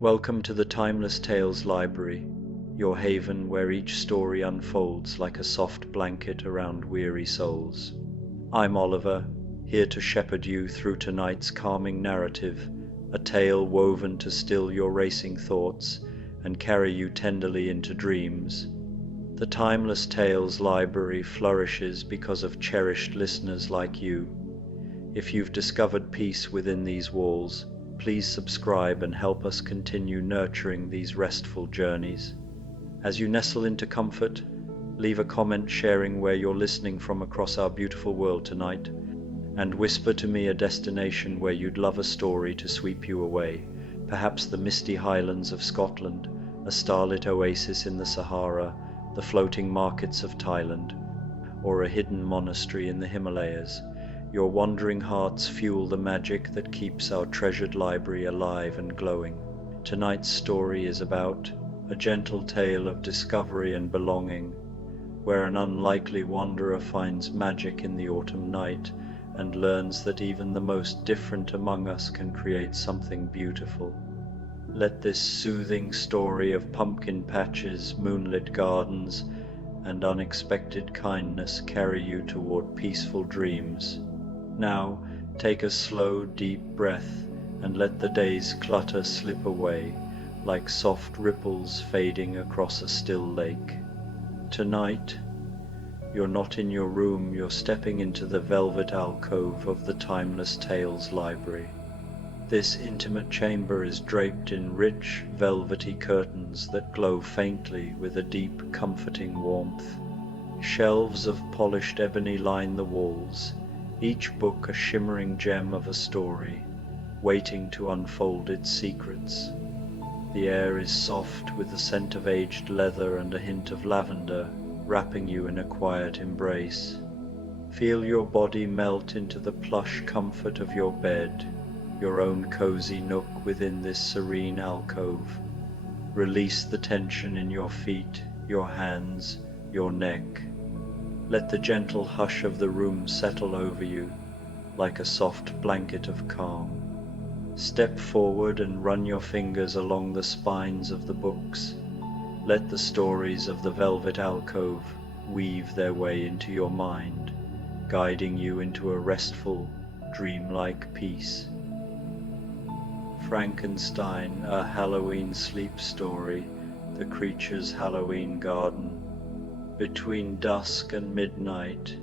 Welcome to the Timeless Tales Library, your haven where each story unfolds like a soft blanket around weary souls. I'm Oliver, here to shepherd you through tonight's calming narrative, a tale woven to still your racing thoughts and carry you tenderly into dreams. The Timeless Tales Library flourishes because of cherished listeners like you. If you've discovered peace within these walls, please subscribe and help us continue nurturing these restful journeys. As you nestle into comfort, leave a comment sharing where you're listening from across our beautiful world tonight, and whisper to me a destination where you'd love a story to sweep you away, perhaps the misty highlands of Scotland, a starlit oasis in the Sahara, the floating markets of Thailand, or a hidden monastery in the Himalayas. Your wandering hearts fuel the magic that keeps our treasured library alive and glowing. Tonight's story is about a gentle tale of discovery and belonging, where an unlikely wanderer finds magic in the autumn night and learns that even the most different among us can create something beautiful. Let this soothing story of pumpkin patches, moonlit gardens, and unexpected kindness carry you toward peaceful dreams. Now, take a slow, deep breath and let the day's clutter slip away like soft ripples fading across a still lake. Tonight, you're not in your room, you're stepping into the velvet alcove of the Timeless Tales Library. This intimate chamber is draped in rich, velvety curtains that glow faintly with a deep, comforting warmth. Shelves of polished ebony line the walls, each book a shimmering gem of a story, waiting to unfold its secrets. The air is soft with the scent of aged leather and a hint of lavender, wrapping you in a quiet embrace. Feel your body melt into the plush comfort of your bed, your own cozy nook within this serene alcove. Release the tension in your feet, your hands, your neck. Let the gentle hush of the room settle over you like a soft blanket of calm. Step forward and run your fingers along the spines of the books. Let the stories of the velvet alcove weave their way into your mind, guiding you into a restful, dreamlike peace. Frankenstein, a Halloween sleep story, the creature's Halloween garden. Between dusk and midnight,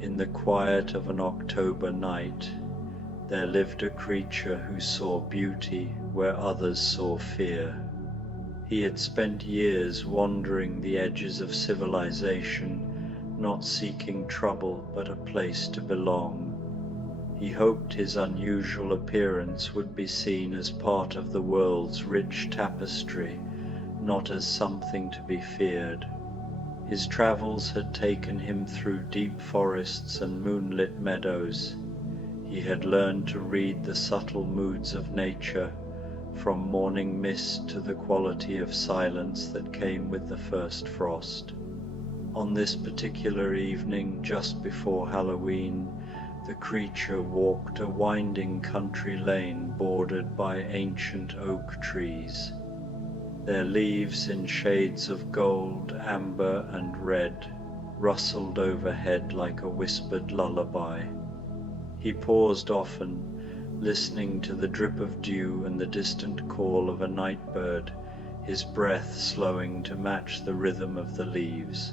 in the quiet of an October night, there lived a creature who saw beauty where others saw fear. He had spent years wandering the edges of civilization, not seeking trouble but a place to belong. He hoped his unusual appearance would be seen as part of the world's rich tapestry, not as something to be feared. His travels had taken him through deep forests and moonlit meadows. He had learned to read the subtle moods of nature, from morning mist to the quality of silence that came with the first frost. On this particular evening, just before Halloween, the creature walked a winding country lane bordered by ancient oak trees. Their leaves in shades of gold, amber, and red rustled overhead like a whispered lullaby. He paused often, listening to the drip of dew and the distant call of a night bird, his breath slowing to match the rhythm of the leaves.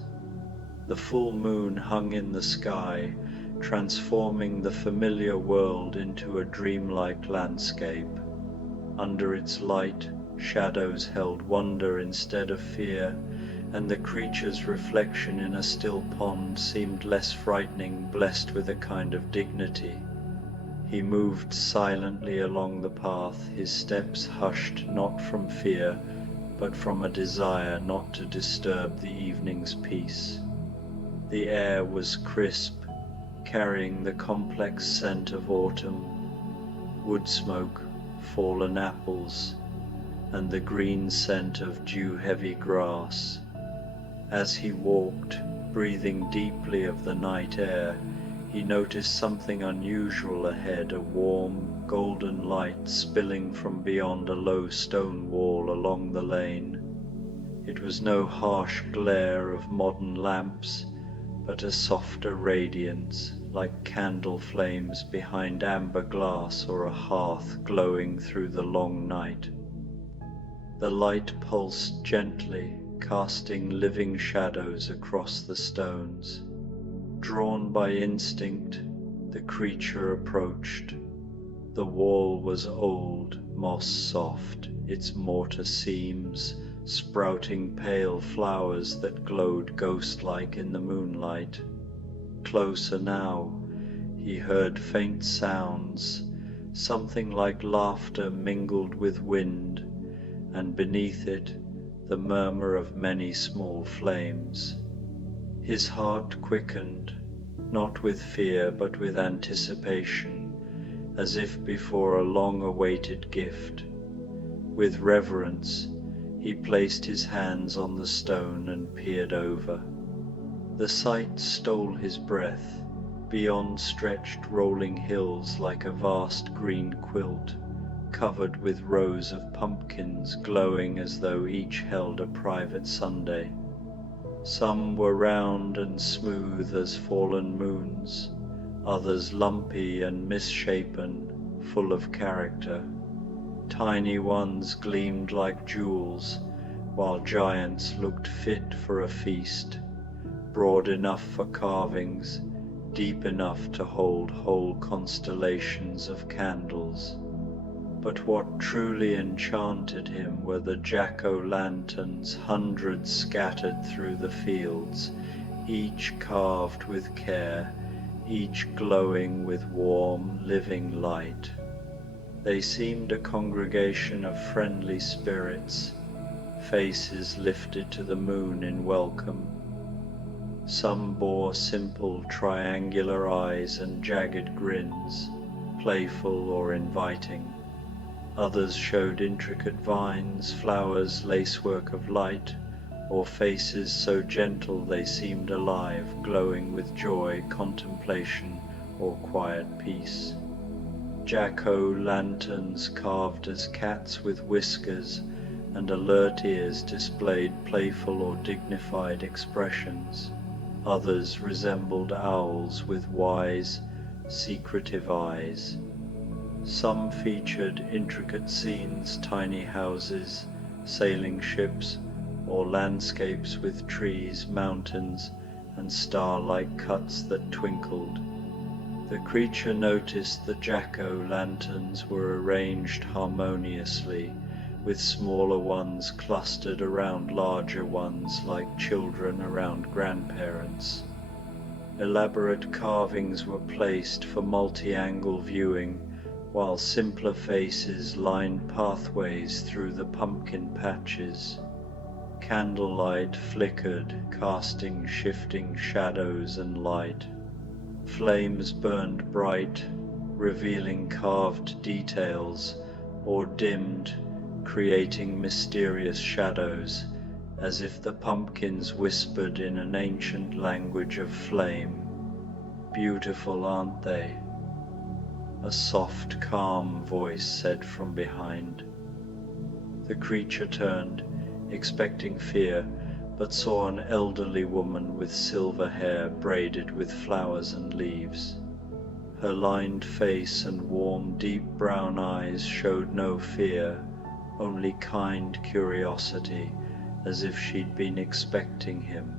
The full moon hung in the sky, transforming the familiar world into a dreamlike landscape. Under its light, shadows held wonder instead of fear, and the creature's reflection in a still pond seemed less frightening, blessed with a kind of dignity. He moved silently along the path, his steps hushed not from fear, but from a desire not to disturb the evening's peace. The air was crisp, carrying the complex scent of autumn, wood smoke, fallen apples, and the green scent of dew-heavy grass. As he walked, breathing deeply of the night air, He noticed something unusual ahead, a warm, golden light spilling from beyond a low stone wall along the lane. It was no harsh glare of modern lamps, but a softer radiance, like candle flames behind amber glass or a hearth glowing through the long night. The light pulsed gently, casting living shadows across the stones. Drawn by instinct, the creature approached. The wall was old, moss-soft, its mortar seams sprouting pale flowers that glowed ghost-like in the moonlight. Closer now, he heard faint sounds, something like laughter mingled with wind, and beneath it, the murmur of many small flames. His heart quickened, not with fear but with anticipation, as if before a long-awaited gift. With reverence, he placed his hands on the stone and peered over. The sight stole his breath. Beyond stretched rolling hills like a vast green quilt, covered with rows of pumpkins glowing as though each held a private Sunday. Some were round and smooth as fallen moons, others lumpy and misshapen, full of character. Tiny ones gleamed like jewels, while giants looked fit for a feast, broad enough for carvings, deep enough to hold whole constellations of candles. But what truly enchanted him were the jack-o'-lanterns, hundreds scattered through the fields, each carved with care, each glowing with warm, living light. They seemed a congregation of friendly spirits, faces lifted to the moon in welcome. Some bore simple triangular eyes and jagged grins, playful or inviting. Others showed intricate vines, flowers, lacework of light, or faces so gentle they seemed alive, glowing with joy, contemplation, or quiet peace. Jack-o'-lanterns carved as cats with whiskers and alert ears displayed playful or dignified expressions. Others resembled owls with wise, secretive eyes. Some featured intricate scenes, tiny houses, sailing ships, or landscapes with trees, mountains, and star-like cuts that twinkled. The creature noticed the jack-o'-lanterns were arranged harmoniously, with smaller ones clustered around larger ones like children around grandparents. Elaborate carvings were placed for multi-angle viewing, while simpler faces lined pathways through the pumpkin patches. Candlelight flickered, casting shifting shadows and light. Flames burned bright, revealing carved details, or dimmed, creating mysterious shadows, as if the pumpkins whispered in an ancient language of flame. "Beautiful, aren't they?" a soft, calm voice said from behind. The creature turned, expecting fear, but saw an elderly woman with silver hair braided with flowers and leaves. Her lined face and warm, deep brown eyes showed no fear, only kind curiosity, as if she'd been expecting him.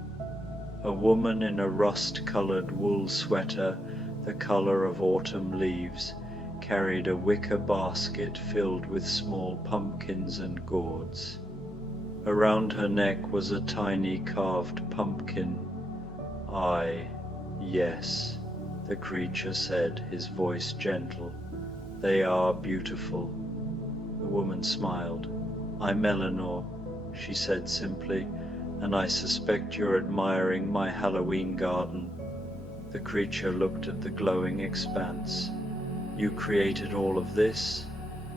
A woman in a rust-colored wool sweater, the color of autumn leaves, carried a wicker basket filled with small pumpkins and gourds. Around her neck was a tiny carved pumpkin. Yes, the creature said, his voice gentle. "They are beautiful." The woman smiled. "I'm Eleanor," she said simply, "and I suspect you're admiring my Halloween garden." The creature looked at the glowing expanse. "You created all of this?"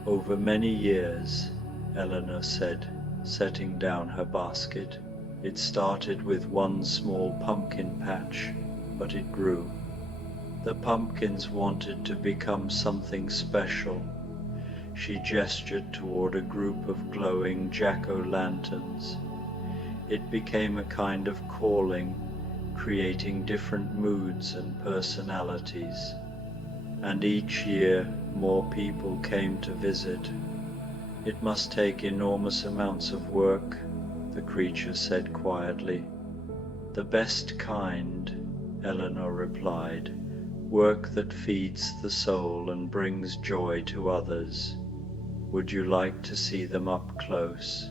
"Over many years," Eleanor said, setting down her basket. "It started with one small pumpkin patch, but it grew." The pumpkins wanted to become something special. She gestured toward a group of glowing jack-o'-lanterns. It became a kind of calling, creating different moods and personalities. And each year more people came to visit. It must take enormous amounts of work, the creature said quietly. The best kind, Eleanor replied, work that feeds the soul and brings joy to others. Would you like to see them up close?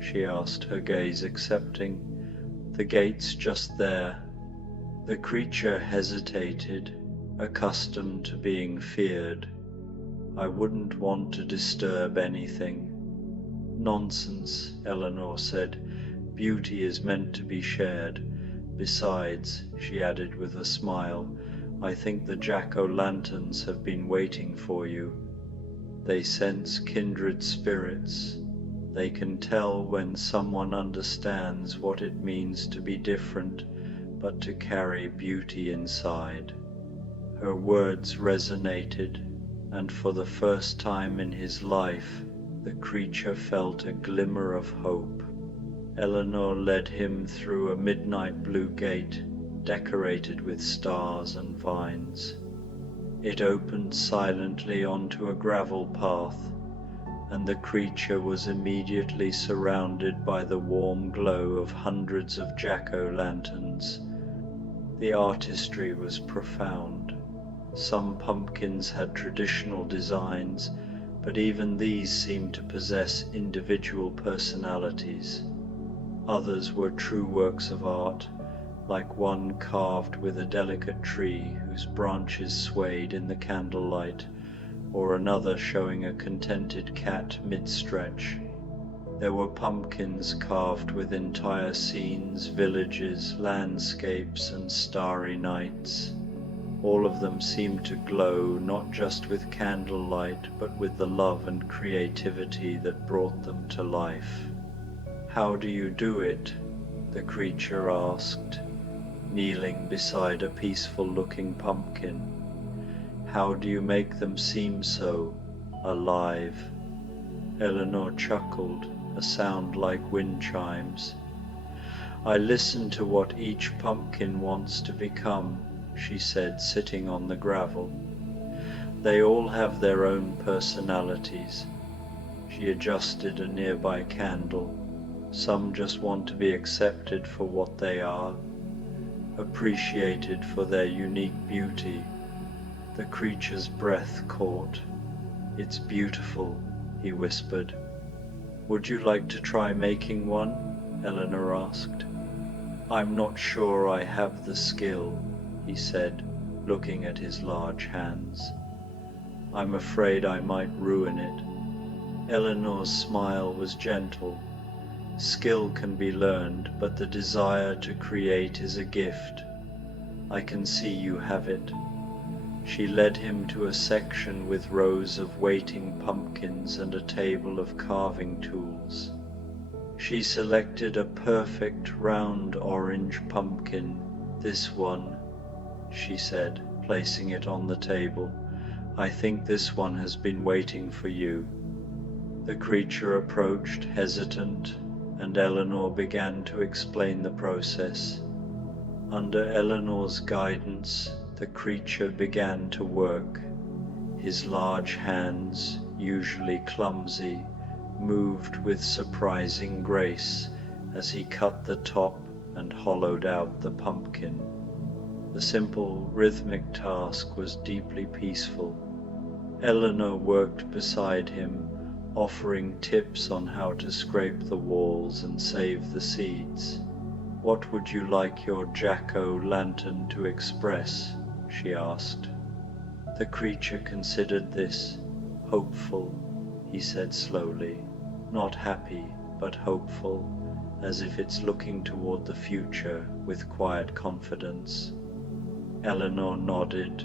She asked, her gaze accepting. The gate's just there. The creature hesitated, accustomed to being feared. I wouldn't want to disturb anything. Nonsense, Eleanor said. Beauty is meant to be shared. Besides, she added with a smile, I think the jack-o'-lanterns have been waiting for you. They sense kindred spirits. They can tell when someone understands what it means to be different, but to carry beauty inside. Her words resonated, and for the first time in his life, the creature felt a glimmer of hope. Eleanor led him through a midnight blue gate, decorated with stars and vines. It opened silently onto a gravel path, and the creature was immediately surrounded by the warm glow of hundreds of jack-o'-lanterns. The artistry was profound. Some pumpkins had traditional designs, but even these seemed to possess individual personalities. Others were true works of art, like one carved with a delicate tree whose branches swayed in the candlelight, or another showing a contented cat mid-stretch. There were pumpkins carved with entire scenes, villages, landscapes, and starry nights. All of them seemed to glow not just with candlelight, but with the love and creativity that brought them to life. How do you do it? The creature asked, kneeling beside a peaceful-looking pumpkin. How do you make them seem so alive? Eleanor chuckled, a sound like wind chimes. I listen to what each pumpkin wants to become, she said, sitting on the gravel. They all have their own personalities. She adjusted a nearby candle. Some just want to be accepted for what they are, appreciated for their unique beauty. The creature's breath caught. It's beautiful, he whispered. Would you like to try making one? Eleanor asked. I'm not sure I have the skill, he said, looking at his large hands. I'm afraid I might ruin it. Eleanor's smile was gentle. Skill can be learned, but the desire to create is a gift. I can see you have it. She led him to a section with rows of waiting pumpkins and a table of carving tools. She selected a perfect round orange pumpkin. This one, she said, placing it on the table. I think this one has been waiting for you. The creature approached, hesitant, and Eleanor began to explain the process. Under Eleanor's guidance, the creature began to work. His large hands, usually clumsy, moved with surprising grace as he cut the top and hollowed out the pumpkin. The simple, rhythmic task was deeply peaceful. Eleanor worked beside him, offering tips on how to scrape the walls and save the seeds. What would you like your jack-o'-lantern to express? She asked. The creature considered this. Hopeful, he said slowly. Not happy, but hopeful, as if it's looking toward the future with quiet confidence. Eleanor nodded.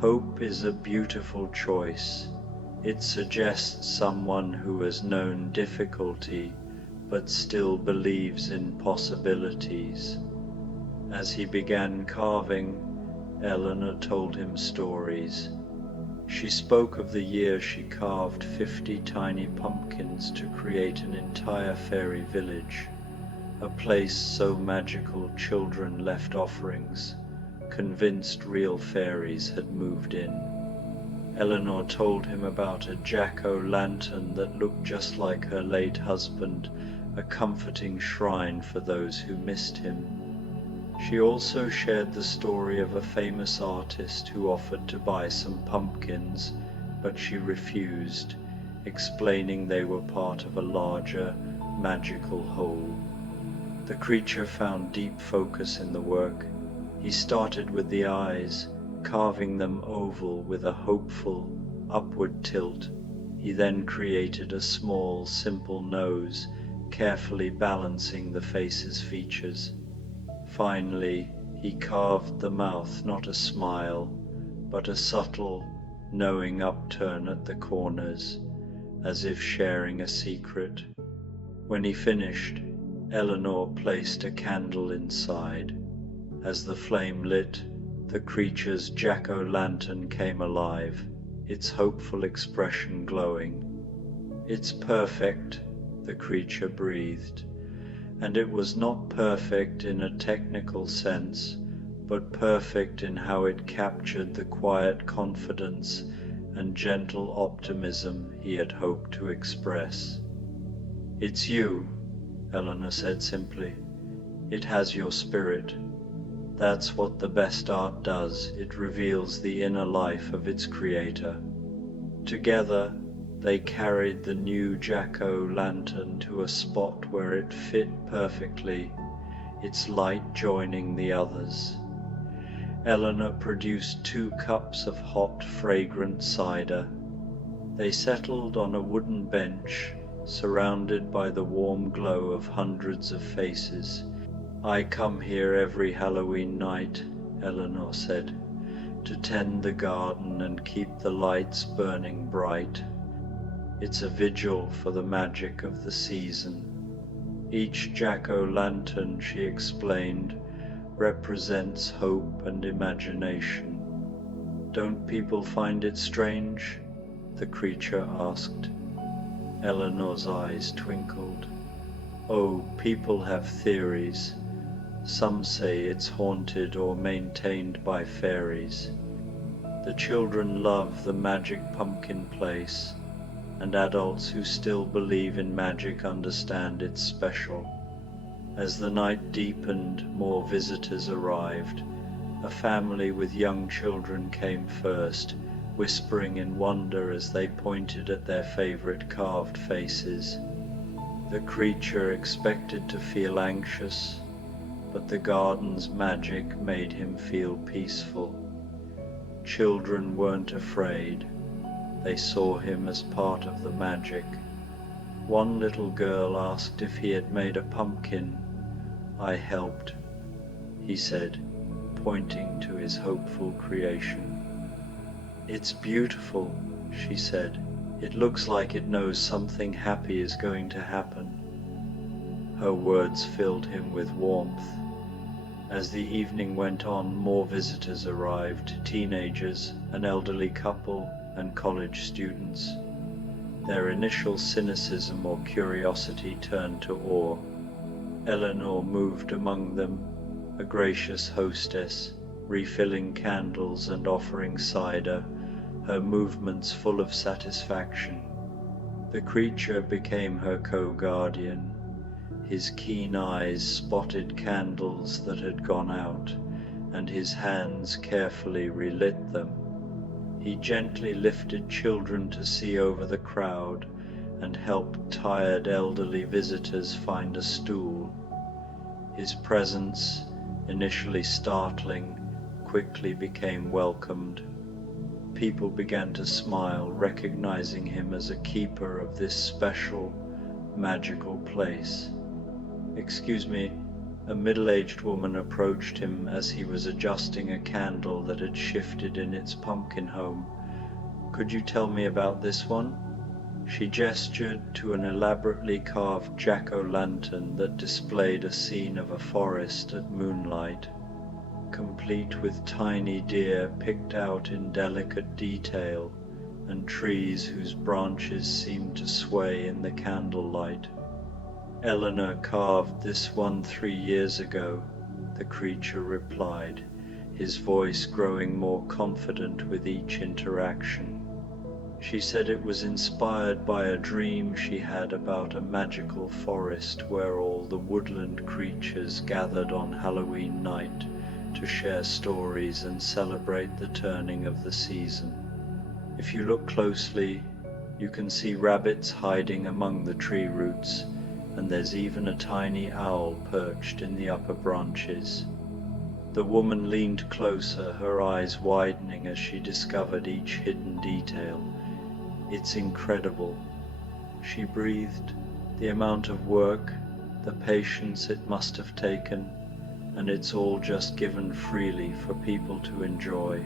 Hope is a beautiful choice. It suggests someone who has known difficulty but still believes in possibilities. As he began carving, Eleanor told him stories. She spoke of the year she carved 50 tiny pumpkins to create an entire fairy village, a place so magical children left offerings, convinced real fairies had moved in. Eleanor told him about a jack-o'-lantern that looked just like her late husband, a comforting shrine for those who missed him. She also shared the story of a famous artist who offered to buy some pumpkins, but she refused, explaining they were part of a larger, magical whole. The creature found deep focus in the work. He started with the eyes, carving them oval with a hopeful, upward tilt. He then created a small, simple nose, carefully balancing the face's features. Finally, he carved the mouth, not a smile, but a subtle, knowing upturn at the corners, as if sharing a secret. When he finished, Eleanor placed a candle inside. As the flame lit, the creature's jack-o'-lantern came alive, its hopeful expression glowing. "It's perfect," the creature breathed. And it was not perfect in a technical sense, but perfect in how it captured the quiet confidence and gentle optimism he had hoped to express. "It's you," Eleanor said simply. "It has your spirit. That's what the best art does. It reveals the inner life of its creator." Together, they carried the new jack-o'-lantern to a spot where it fit perfectly, its light joining the others. Eleanor produced 2 cups of hot, fragrant cider. They settled on a wooden bench, surrounded by the warm glow of hundreds of faces. "I come here every Halloween night," Eleanor said, "to tend the garden and keep the lights burning bright. It's a vigil for the magic of the season." Each jack-o'-lantern, she explained, represents hope and imagination. "Don't people find it strange?" the creature asked. Eleanor's eyes twinkled. "Oh, people have theories. Some say it's haunted or maintained by fairies. The children love the magic pumpkin place, and adults who still believe in magic understand it's special." As the night deepened, more visitors arrived. A family with young children came first, whispering in wonder as they pointed at their favorite carved faces. The creature expected to feel anxious, but the garden's magic made him feel peaceful. Children weren't afraid. They saw him as part of the magic. One little girl asked if he had made a pumpkin. "I helped," he said, pointing to his hopeful creation. "It's beautiful," she said. "It looks like it knows something happy is going to happen." Her words filled him with warmth. As the evening went on, more visitors arrived, teenagers, an elderly couple, and college students. Their initial cynicism or curiosity turned to awe. Eleanor moved among them, a gracious hostess, refilling candles and offering cider, her movements full of satisfaction. The creature became her co-guardian. His keen eyes spotted candles that had gone out, and his hands carefully relit them. He gently lifted children to see over the crowd and helped tired elderly visitors find a stool. His presence, initially startling, quickly became welcomed. People began to smile, recognizing him as a keeper of this special, magical place. "Excuse me," a middle-aged woman approached him as he was adjusting a candle that had shifted in its pumpkin home. "Could you tell me about this one?" She gestured to an elaborately carved jack-o'-lantern that displayed a scene of a forest at moonlight. complete with tiny deer picked out in delicate detail, and trees whose branches seemed to sway in the candlelight. "Eleanor carved this one 3 years ago," the creature replied, his voice growing more confident with each interaction. "She said it was inspired by a dream she had about a magical forest where all the woodland creatures gathered on Halloween night to share stories and celebrate the turning of the season. If you look closely, you can see rabbits hiding among the tree roots, and there's even a tiny owl perched in the upper branches." The woman leaned closer, her eyes widening as she discovered each hidden detail. "It's incredible," she breathed, "the amount of work, the patience it must have taken, and it's all just given freely for people to enjoy."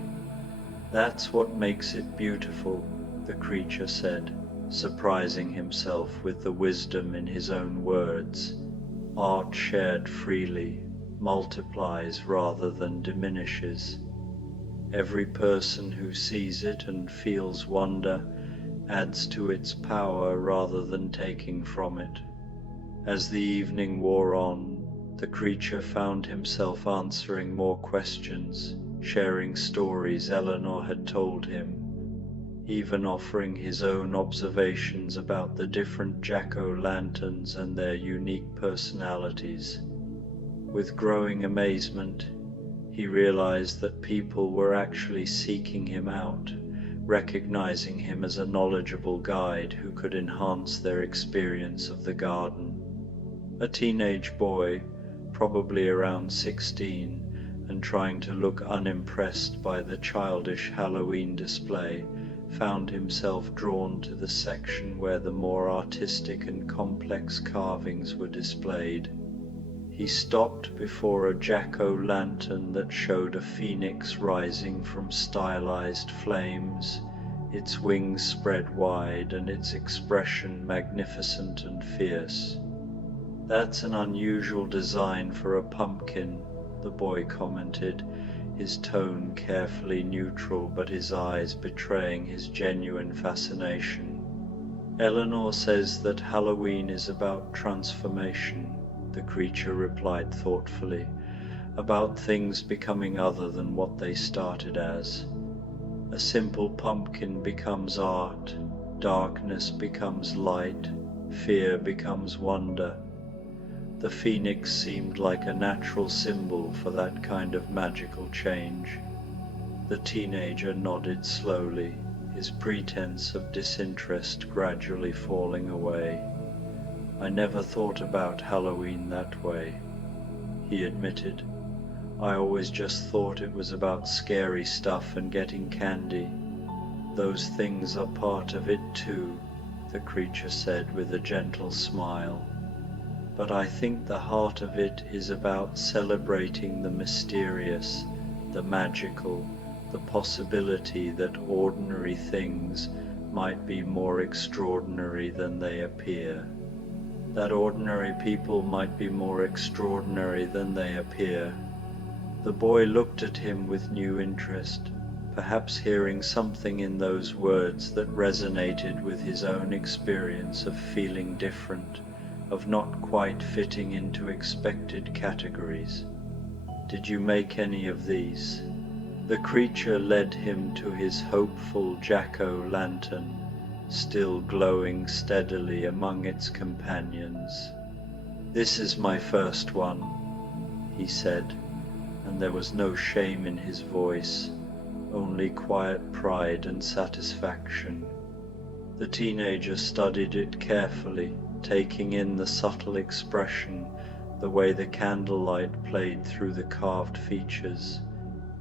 "That's what makes it beautiful," the creature said, surprising himself with the wisdom in his own words. "Art shared freely multiplies rather than diminishes. Every person who sees it and feels wonder adds to its power rather than taking from it." As the evening wore on, the creature found himself answering more questions, sharing stories Eleanor had told him, even offering his own observations about the different jack-o'-lanterns and their unique personalities. With growing amazement, he realized that people were actually seeking him out, recognizing him as a knowledgeable guide who could enhance their experience of the garden. A teenage boy, probably around 16, and trying to look unimpressed by the childish Halloween display, found himself drawn to the section where the more artistic and complex carvings were displayed. He stopped before a jack-o'-lantern that showed a phoenix rising from stylized flames, its wings spread wide and its expression magnificent and fierce. "That's an unusual design for a pumpkin," the boy commented, his tone carefully neutral but his eyes betraying his genuine fascination. "Eleanor says that Halloween is about transformation," the creature replied thoughtfully, "about things becoming other than what they started as. A simple pumpkin becomes art, darkness becomes light, fear becomes wonder. The phoenix seemed like a natural symbol for that kind of magical change." The teenager nodded slowly, his pretense of disinterest gradually falling away. "I never thought about Halloween that way," he admitted. "I always just thought it was about scary stuff and getting candy. Those things are part of it too," the creature said with a gentle smile. "But I think the heart of it is about celebrating the mysterious, the magical, the possibility that ordinary things might be more extraordinary than they appear. That ordinary people might be more extraordinary than they appear." The boy looked at him with new interest, perhaps hearing something in those words that resonated with his own experience of feeling different, of not quite fitting into expected categories. "Did you make any of these?" The creature led him to his hopeful jack-o'-lantern, still glowing steadily among its companions. "This is my first one," he said, and there was no shame in his voice, only quiet pride and satisfaction. The teenager studied it carefully, taking in the subtle expression, the way the candlelight played through the carved features.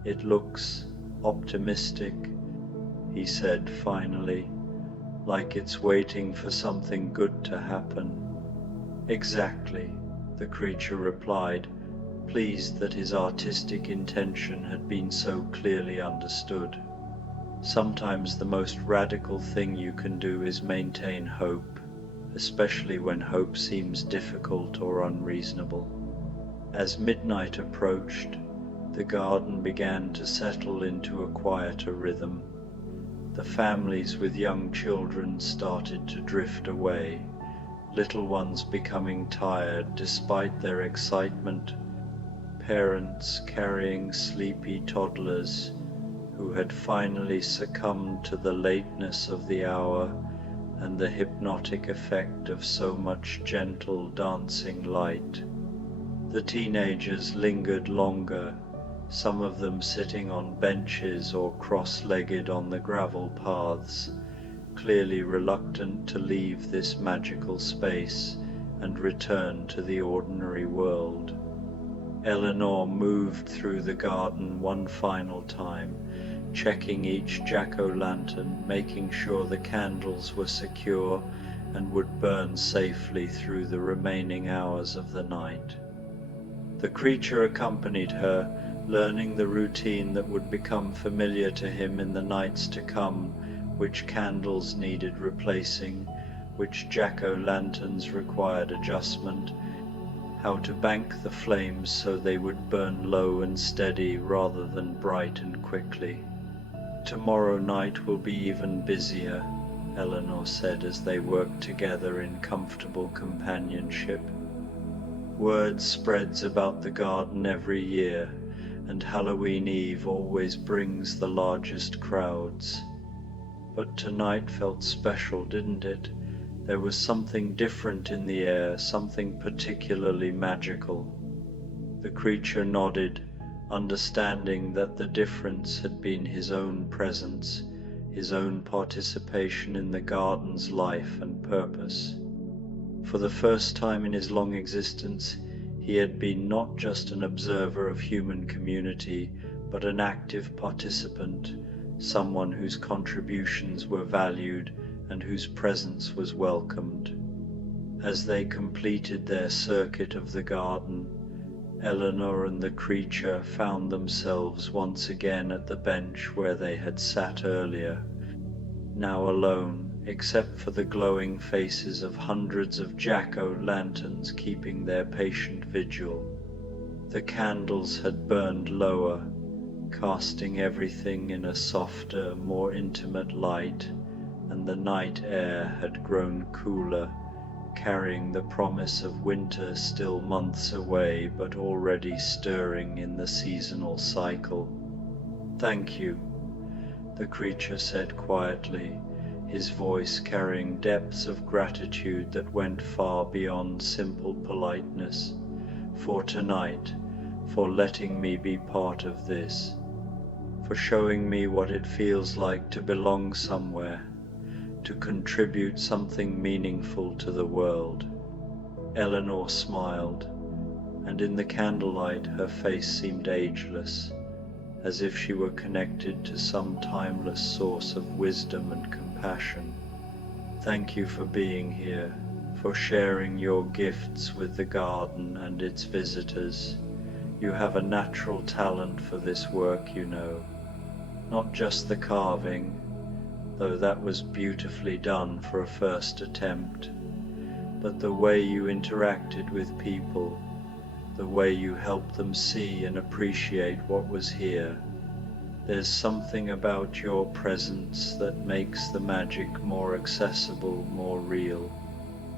"It looks optimistic," he said finally, "like it's waiting for something good to happen." "Exactly," the creature replied, pleased that his artistic intention had been so clearly understood. "Sometimes the most radical thing you can do is maintain hope, especially when hope seems difficult or unreasonable." As midnight approached, The garden began to settle into a quieter rhythm. The families with young children started to drift away, little ones becoming tired despite their excitement, parents carrying sleepy toddlers who had finally succumbed to the lateness of the hour and the hypnotic effect of so much gentle dancing light. The teenagers lingered longer, some of them sitting on benches or cross-legged on the gravel paths, clearly reluctant to leave this magical space and return to the ordinary world. Eleanor moved through the garden one final time, checking each jack-o'-lantern, making sure the candles were secure and would burn safely through the remaining hours of the night. The creature accompanied her, learning the routine that would become familiar to him in the nights to come, which candles needed replacing, which jack-o'-lanterns required adjustment, how to bank the flames so they would burn low and steady rather than bright and quickly. "Tomorrow night will be even busier," Eleanor said as they worked together in comfortable companionship. Word spreads about the garden every year, and Halloween Eve always brings the largest crowds. But tonight felt special, didn't it? There was something different in the air, something particularly magical. The creature nodded, understanding that the difference had been his own presence, his own participation in the garden's life and purpose. For the first time in his long existence, he had been not just an observer of human community, but an active participant, someone whose contributions were valued and whose presence was welcomed. As they completed their circuit of the garden, Eleanor and the creature found themselves once again at the bench where they had sat earlier, now alone, except for the glowing faces of hundreds of jack-o'-lanterns keeping their patient vigil. The candles had burned lower, casting everything in a softer, more intimate light, and the night air had grown cooler, carrying the promise of winter still months away but already stirring in the seasonal cycle. "Thank you," the creature said quietly, his voice carrying depths of gratitude that went far beyond simple politeness, "for tonight, for letting me be part of this, for showing me what it feels like to belong somewhere, to contribute something meaningful to the world." Eleanor smiled, and in the candlelight her face seemed ageless, as if she were connected to some timeless source of wisdom and compassion. "Thank you for being here, for sharing your gifts with the garden and its visitors. You have a natural talent for this work, you know. Not just the carving, though that was beautifully done for a first attempt, but the way you interacted with people, the way you helped them see and appreciate what was here. There's something about your presence that makes the magic more accessible, more real."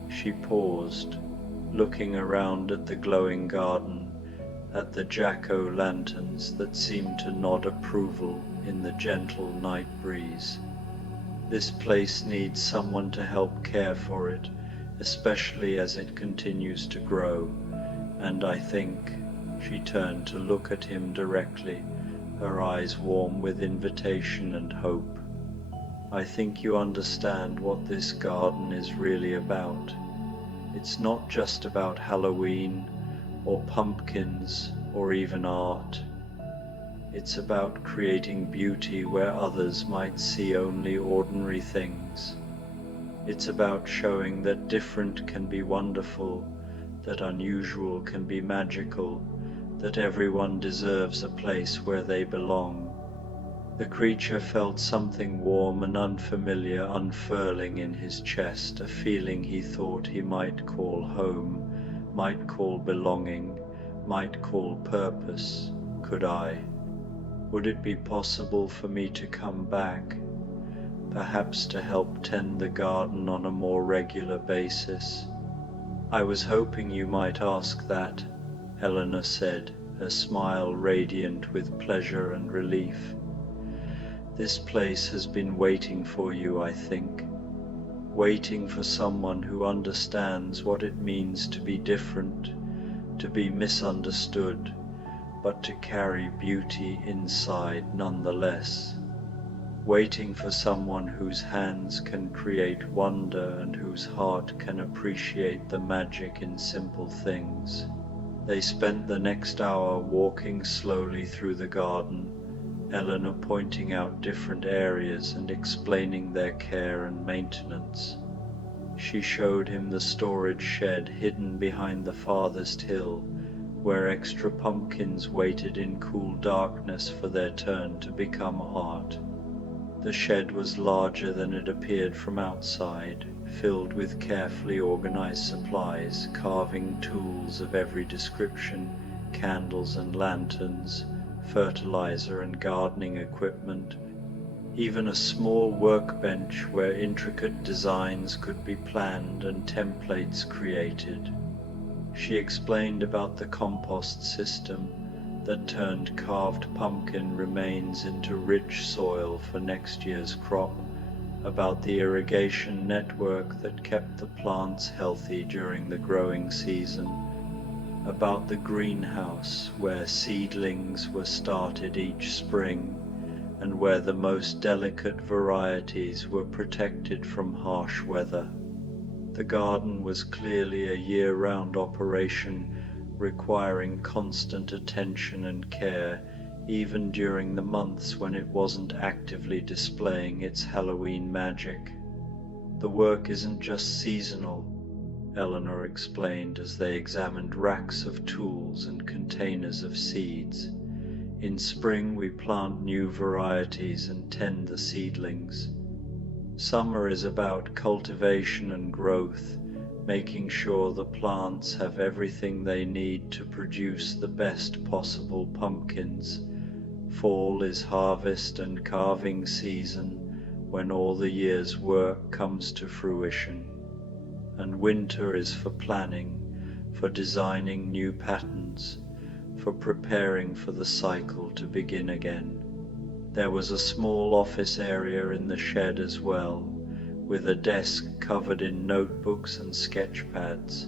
She paused, looking around at the glowing garden, at the jack-o'-lanterns that seemed to nod approval in the gentle night breeze. "This place needs someone to help care for it, especially as it continues to grow, and I think," she turned to look at him directly, her eyes warm with invitation and hope, "I think you understand what this garden is really about. It's not just about Halloween, or pumpkins, or even art. It's about creating beauty where others might see only ordinary things. It's about showing that different can be wonderful, that unusual can be magical, that everyone deserves a place where they belong." The creature felt something warm and unfamiliar unfurling in his chest, a feeling he thought he might call home, might call belonging, might call purpose. could I? Would it be possible for me to come back, perhaps to help tend the garden on a more regular basis? I was hoping you might ask that, Eleanor said, her smile radiant with pleasure and relief. This place has been waiting for you, I think, waiting for someone who understands what it means to be different, to be misunderstood, but to carry beauty inside nonetheless. Waiting for someone whose hands can create wonder and whose heart can appreciate the magic in simple things. They spent the next hour walking slowly through the garden, Eleanor pointing out different areas and explaining their care and maintenance. She showed him the storage shed hidden behind the farthest hill, where extra pumpkins waited in cool darkness for their turn to become art. The shed was larger than it appeared from outside, filled with carefully organized supplies, carving tools of every description, candles and lanterns, fertilizer and gardening equipment, even a small workbench where intricate designs could be planned and templates created. She explained about the compost system that turned carved pumpkin remains into rich soil for next year's crop, about the irrigation network that kept the plants healthy during the growing season, about the greenhouse where seedlings were started each spring and where the most delicate varieties were protected from harsh weather. The garden was clearly a year-round operation, requiring constant attention and care, even during the months when it wasn't actively displaying its Halloween magic. The work isn't just seasonal, Eleanor explained as they examined racks of tools and containers of seeds. In spring we plant new varieties and tend the seedlings. Summer is about cultivation and growth, making sure the plants have everything they need to produce the best possible pumpkins. Fall is harvest and carving season, when all the year's work comes to fruition. And winter is for planning, for designing new patterns, for preparing for the cycle to begin again. There was a small office area in the shed as well, with a desk covered in notebooks and sketch pads,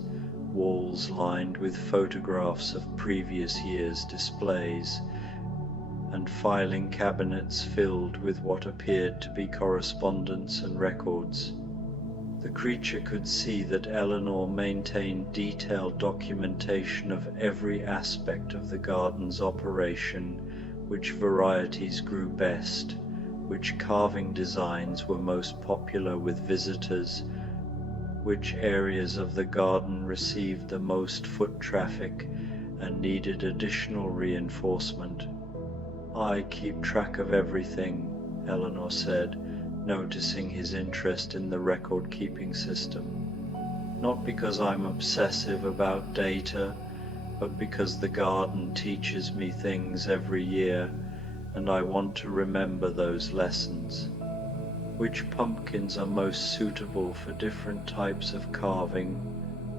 walls lined with photographs of previous year's displays, and filing cabinets filled with what appeared to be correspondence and records. The creature could see that Eleanor maintained detailed documentation of every aspect of the garden's operation, which varieties grew best, which carving designs were most popular with visitors, which areas of the garden received the most foot traffic and needed additional reinforcement. "I keep track of everything," Eleanor said, noticing his interest in the record-keeping system. "Not because I'm obsessive about data, but because the garden teaches me things every year, and I want to remember those lessons. Which pumpkins are most suitable for different types of carving,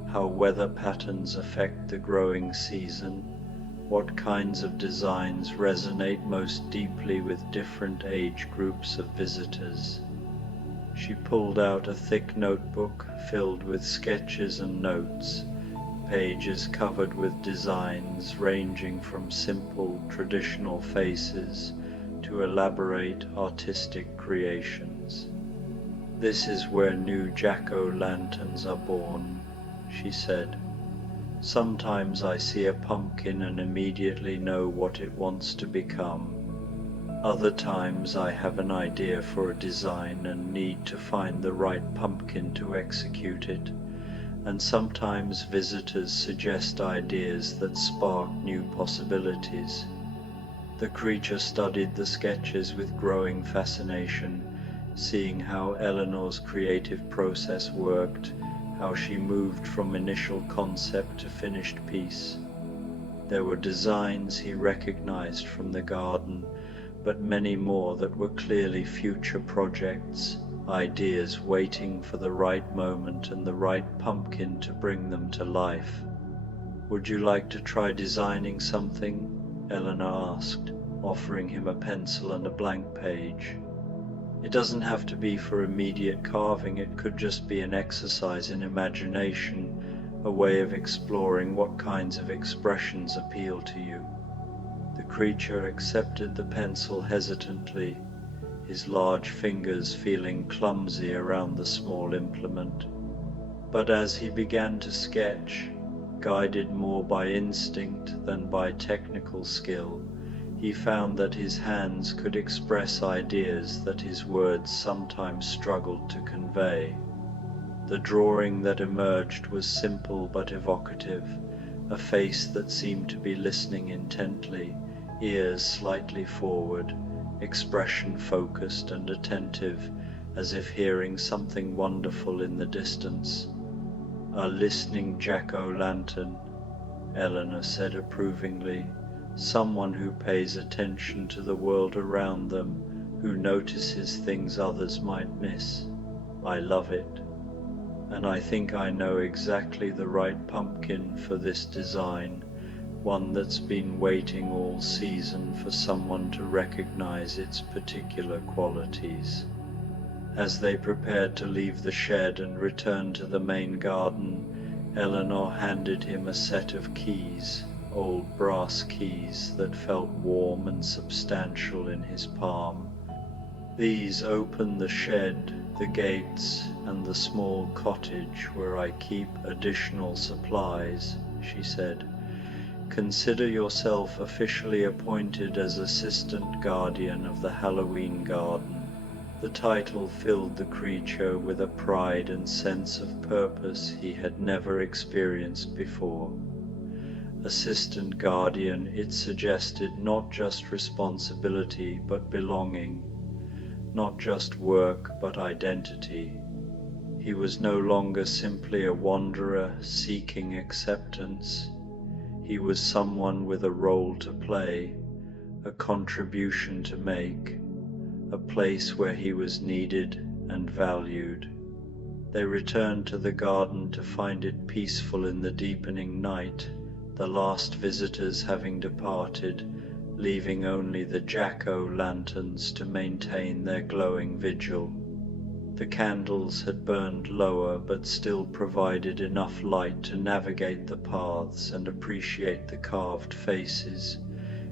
how weather patterns affect the growing season, what kinds of designs resonate most deeply with different age groups of visitors." She pulled out a thick notebook filled with sketches and notes, pages covered with designs ranging from simple traditional faces to elaborate artistic creations. "This is where new jack-o'-lanterns are born," she said. "Sometimes I see a pumpkin and immediately know what it wants to become. Other times I have an idea for a design and need to find the right pumpkin to execute it, and sometimes visitors suggest ideas that spark new possibilities." The creature studied the sketches with growing fascination, seeing how Eleanor's creative process worked, how she moved from initial concept to finished piece. There were designs he recognized from the garden, but many more that were clearly future projects, ideas waiting for the right moment and the right pumpkin to bring them to life. "Would you like to try designing something?" Eleanor asked, offering him a pencil and a blank page. "It doesn't have to be for immediate carving, it could just be an exercise in imagination, a way of exploring what kinds of expressions appeal to you." The creature accepted the pencil hesitantly, his large fingers feeling clumsy around the small implement. But as he began to sketch, guided more by instinct than by technical skill, he found that his hands could express ideas that his words sometimes struggled to convey. The drawing that emerged was simple but evocative, a face that seemed to be listening intently, ears slightly forward, expression focused and attentive, as if hearing something wonderful in the distance. "A listening jack-o'-lantern," Eleanor said approvingly, "someone who pays attention to the world around them, who notices things others might miss. I love it. And I think I know exactly the right pumpkin for this design, one that's been waiting all season for someone to recognize its particular qualities." As they prepared to leave the shed and return to the main garden, Eleanor handed him a set of keys, old brass keys that felt warm and substantial in his palm. "These open the shed, the gates, and the small cottage where I keep additional supplies," she said. "Consider yourself officially appointed as assistant guardian of the Halloween garden." The title filled the creature with a pride and sense of purpose he had never experienced before. Assistant guardian, it suggested not just responsibility but belonging, not just work but identity. He was no longer simply a wanderer seeking acceptance. He was someone with a role to play, a contribution to make, a place where he was needed and valued. They returned to the garden to find it peaceful in the deepening night, the last visitors having departed, leaving only the jack-o'-lanterns to maintain their glowing vigil. The candles had burned lower but still provided enough light to navigate the paths and appreciate the carved faces,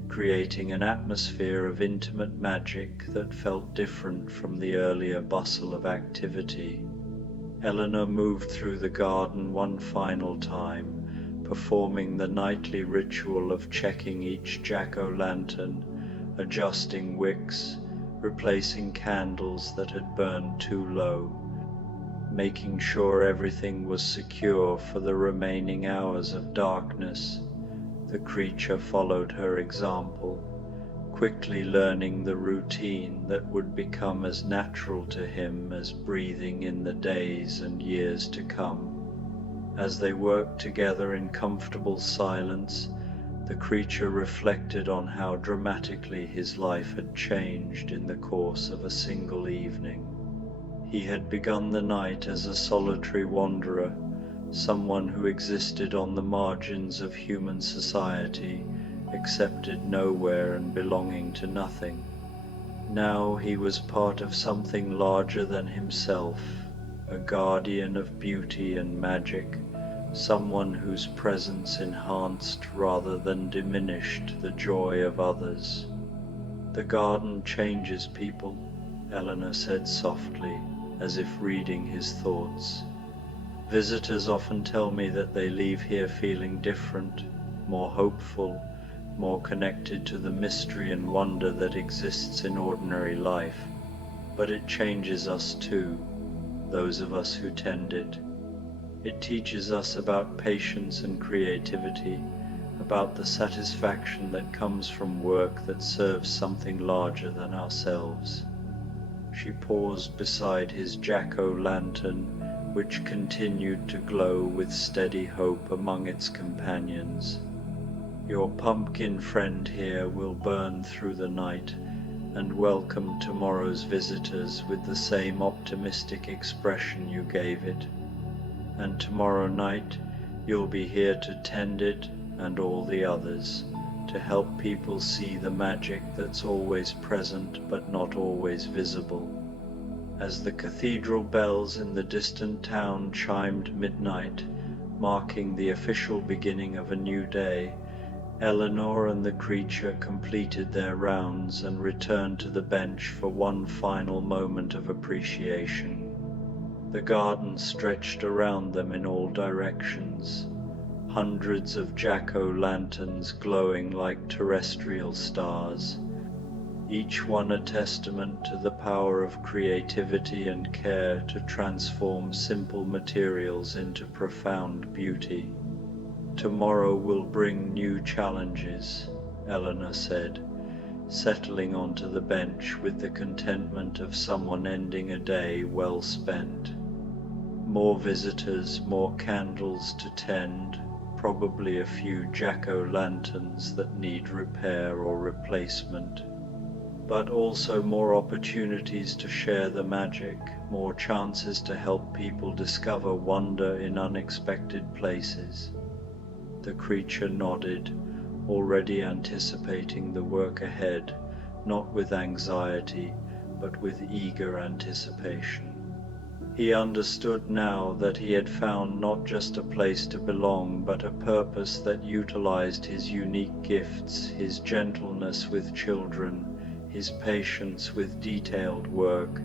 creating an atmosphere of intimate magic that felt different from the earlier bustle of activity. Eleanor moved through the garden one final time, performing the nightly ritual of checking each jack-o'-lantern, adjusting wicks, replacing candles that had burned too low, making sure everything was secure for the remaining hours of darkness. The creature followed her example, quickly learning the routine that would become as natural to him as breathing in the days and years to come. As they worked together in comfortable silence, the creature reflected on how dramatically his life had changed in the course of a single evening. He had begun the night as a solitary wanderer, someone who existed on the margins of human society, accepted nowhere and belonging to nothing. Now he was part of something larger than himself, a guardian of beauty and magic, someone whose presence enhanced rather than diminished the joy of others. "The garden changes people," Eleanor said softly, as if reading his thoughts. "Visitors often tell me that they leave here feeling different, more hopeful, more connected to the mystery and wonder that exists in ordinary life. But it changes us too, those of us who tend it. It teaches us about patience and creativity, about the satisfaction that comes from work that serves something larger than ourselves." She paused beside his jack-o'-lantern, which continued to glow with steady hope among its companions. Your pumpkin friend here will burn through the night and welcome tomorrow's visitors with the same optimistic expression you gave it. And tomorrow night you'll be here to tend it and all the others, to help people see the magic that's always present but not always visible. As the cathedral bells in the distant town chimed midnight, marking the official beginning of a new day, Eleanor and the creature completed their rounds and returned to the bench for one final moment of appreciation. The garden stretched around them in all directions, hundreds of jack-o'-lanterns glowing like terrestrial stars, each one a testament to the power of creativity and care to transform simple materials into profound beauty. Tomorrow will bring new challenges, Eleanor said, settling onto the bench with the contentment of someone ending a day well spent. More visitors, more candles to tend, probably a few jack-o'-lanterns that need repair or replacement, but also more opportunities to share the magic, more chances to help people discover wonder in unexpected places. The creature nodded, already anticipating the work ahead, not with anxiety, but with eager anticipation. He understood now that he had found not just a place to belong, but a purpose that utilized his unique gifts, his gentleness with children, his patience with detailed work,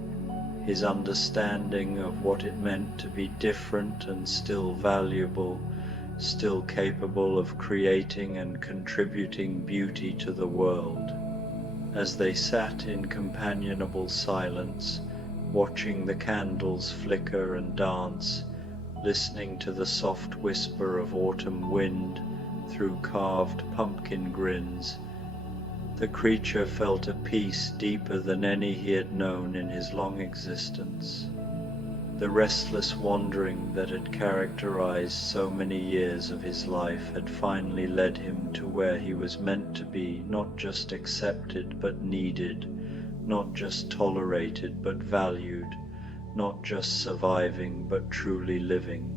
his understanding of what it meant to be different and still valuable, still capable of creating and contributing beauty to the world. As they sat in companionable silence, watching the candles flicker and dance, listening to the soft whisper of autumn wind through carved pumpkin grins, the creature felt a peace deeper than any he had known in his long existence. The restless wandering that had characterized so many years of his life had finally led him to where he was meant to be, not just accepted but needed, not just tolerated but valued, not just surviving but truly living.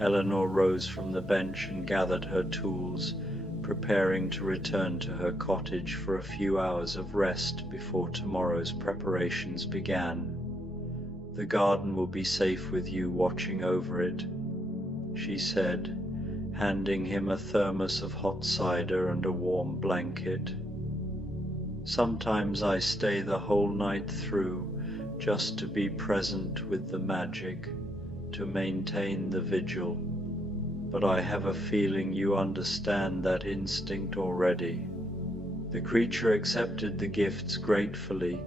Eleanor rose from the bench and gathered her tools, preparing to return to her cottage for a few hours of rest before tomorrow's preparations began. "The garden will be safe with you watching over it," she said, handing him a thermos of hot cider and a warm blanket. "Sometimes I stay the whole night through just to be present with the magic, to maintain the vigil, but I have a feeling you understand that instinct already." The creature accepted the gifts gratefully,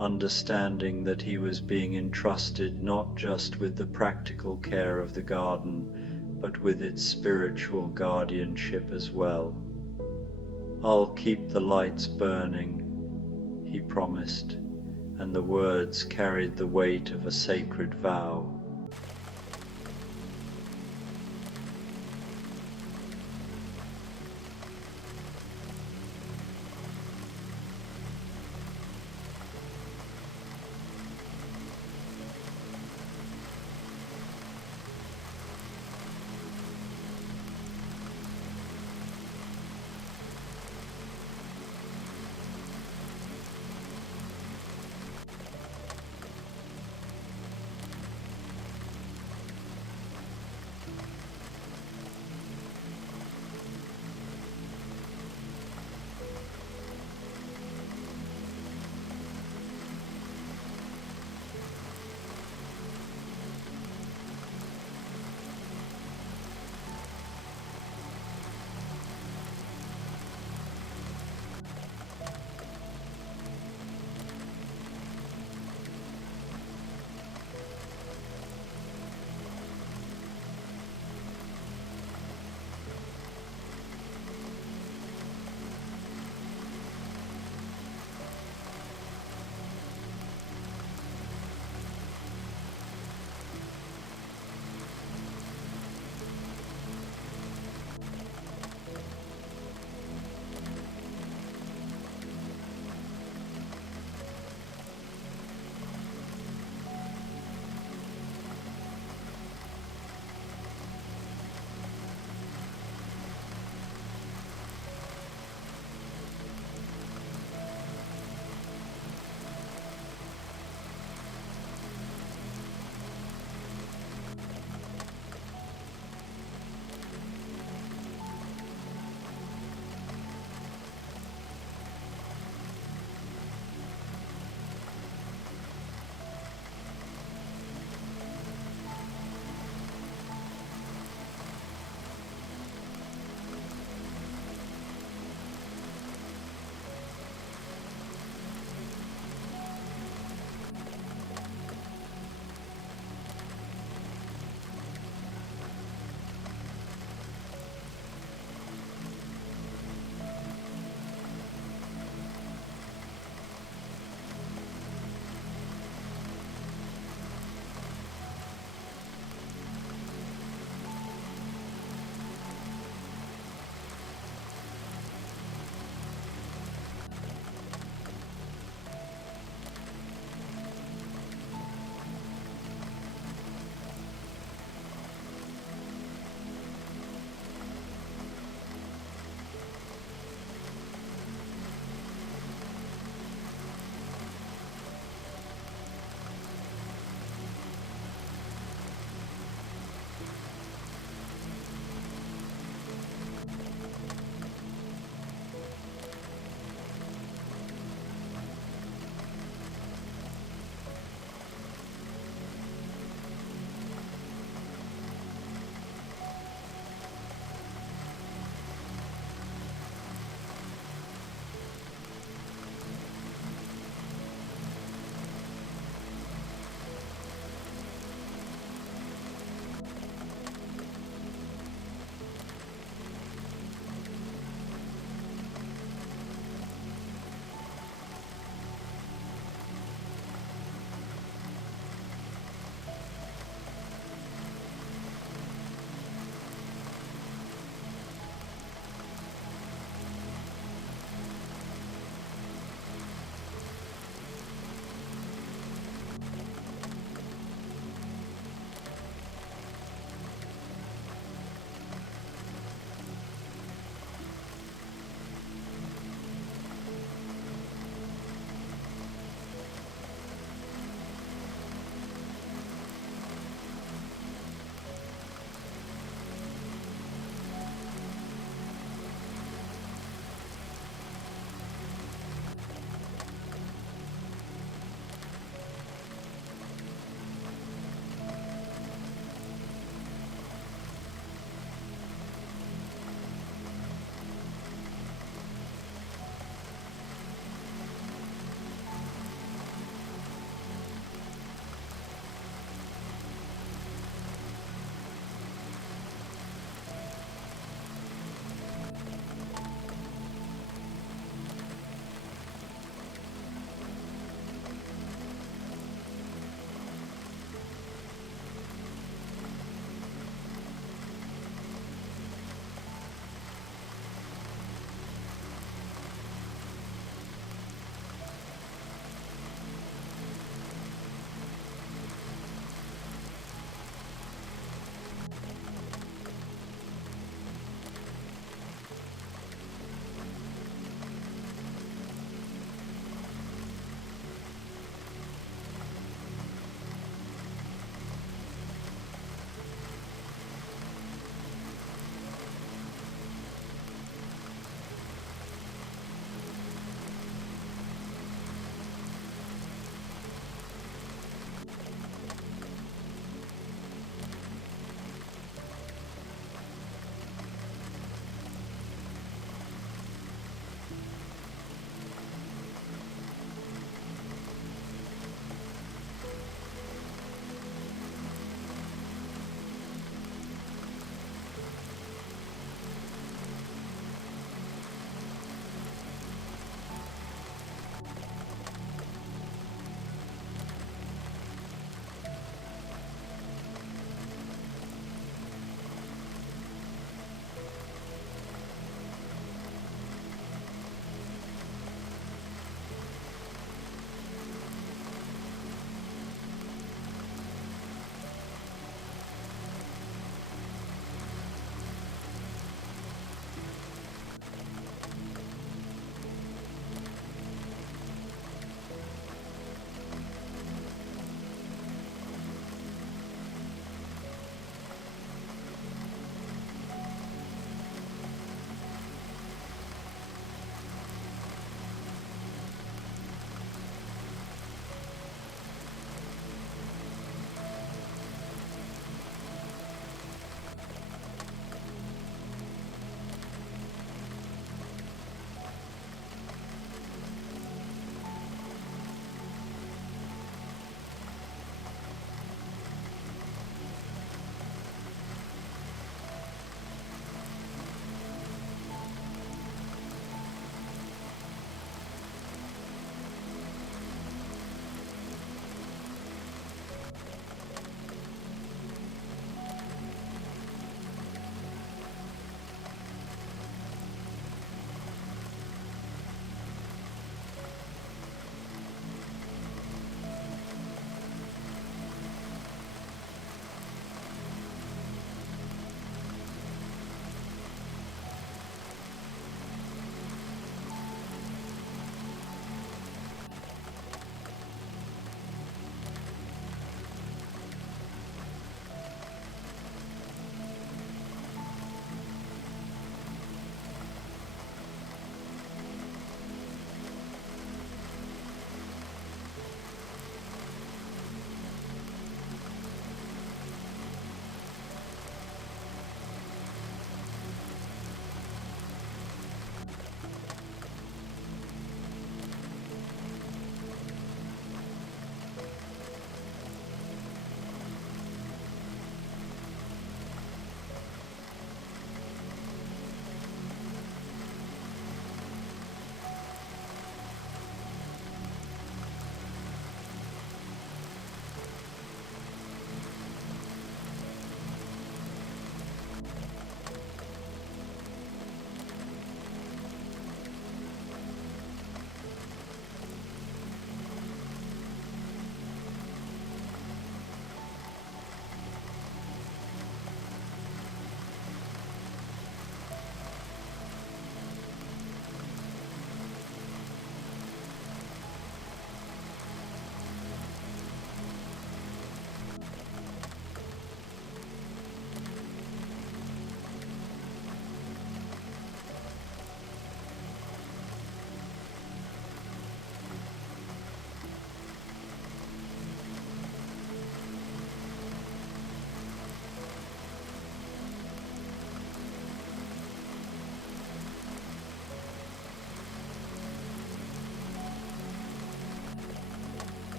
understanding that he was being entrusted not just with the practical care of the garden, but with its spiritual guardianship as well. "I'll keep the lights burning," he promised, and the words carried the weight of a sacred vow.